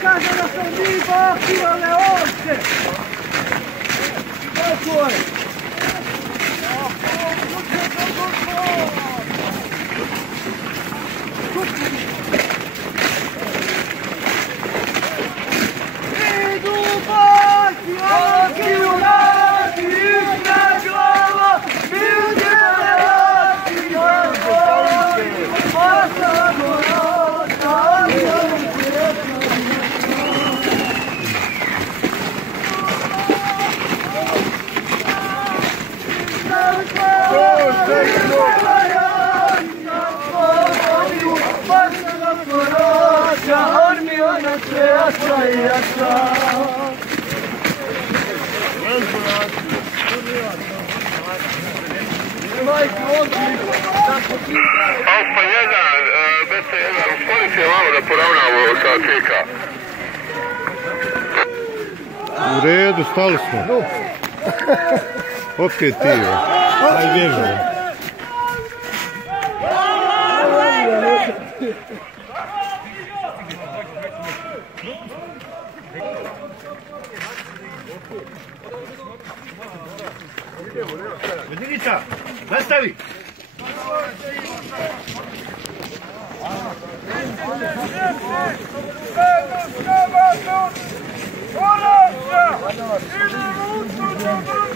Casa da São Vivo, aqui na Leôncia! Qual foi? Alfa 1, BC1, usporite malo da poravnamo sa TK. U redu, stali smo. Opet ti, aj vježba. Jedinica, nastavi! Idemo!